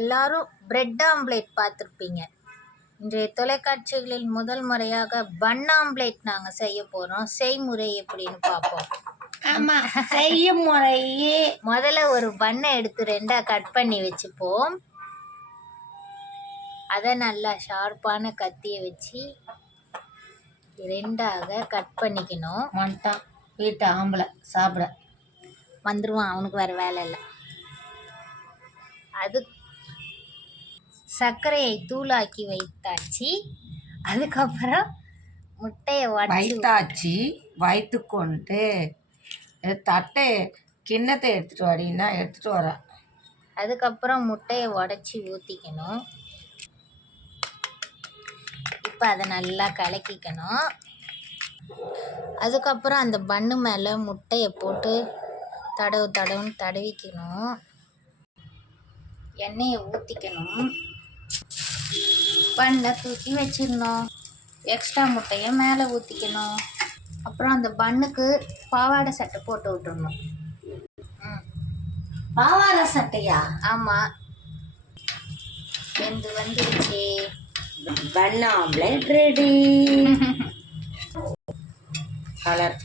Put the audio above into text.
எல்லாரும் bread omelette பார்த்துருப்பீங்க. இன்றைய தொலைக்காட்சிகளில் முதல் முறையாக பன் ஆம்லேட் நாங்கள் செய்ய போகிறோம். செய்முறை எப்படின்னு பார்ப்போம். ஆமாம், செய்யும் முறையே முதல்ல ஒரு பண்ணை எடுத்து 2ஆக கட் பண்ணி வச்சுப்போம். அதை நல்லா ஷார்ப்பான கத்தியை வச்சு 2ஆக கட் பண்ணிக்கணும். வந்துட்டான் வீட்டு ஆம்பளை சாப்பிட வந்துடுவான், அவனுக்கு வேறு வேலை இல்லை. அது சர்க்கரையை தூளாக்கி வைத்தாச்சு. அதுக்கப்புறம் முட்டையை வைத்தாச்சு. வைத்து கொண்டு தட்டை கிண்ணத்தை எடுத்துகிட்டு வாடின்னா எடுத்துகிட்டு வர. அதுக்கப்புறம் முட்டையை உடச்சி ஊற்றிக்கணும். இப்போ அதை நல்லா கலக்கிக்கணும். அதுக்கப்புறம் அந்த பன்னு மேலே முட்டையை போட்டு தடவுன்னு தடவிக்கணும். எண்ணெயை ஊற்றிக்கணும். பண்ணை தூக்கி வச்சிடணும். எக்ஸ்ட்ரா முட்டையை மேலே ஊற்றிக்கணும். அப்புறம் அந்த பண்ணுக்கு பாவாடை சட்டை போட்டு விட்டுறணும். பாவாடை சட்டையா? ஆமாம், வந்துருச்சு. பன் ஆம்லேட் ரெடி. கலர்